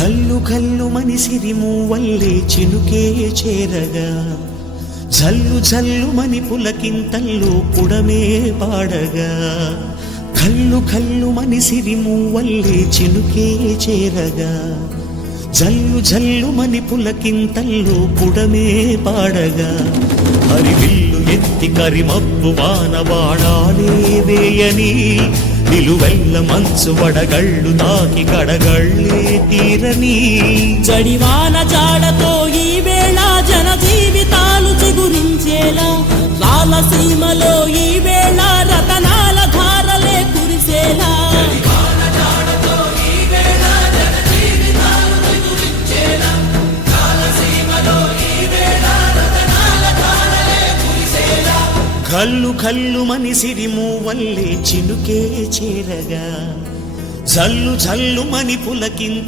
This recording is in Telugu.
కల్లు కల్లు మనిసిరి మూవల్లే చినుకే చేరగా జల్లు జల్లు మని పులకింతల్లో పుడమే పాడగా కల్లు కల్లు మనిసిరి మూవల్లే చినుకే చేరగా జల్లు జల్లు మని పులకింతల్లో పుడమే పాడగా హరివిల్లు ఎత్తి కరిమబ్బు వానవాడాలే వేయని నిలువెల్ల మంచు వడగళ్ళు తాకి కడగళ్ళే తీరని జడివాన జాడతో ఈ వేళ జన జీవితాలు చిగురించేలా రాలసీమలో ఈ వేళ రతనాల ధారలే కురిసేలా కల్లు కల్లు మనిసిరి మూవల్లే చినుకే చేరగా జల్లు జల్లు మని పులకింత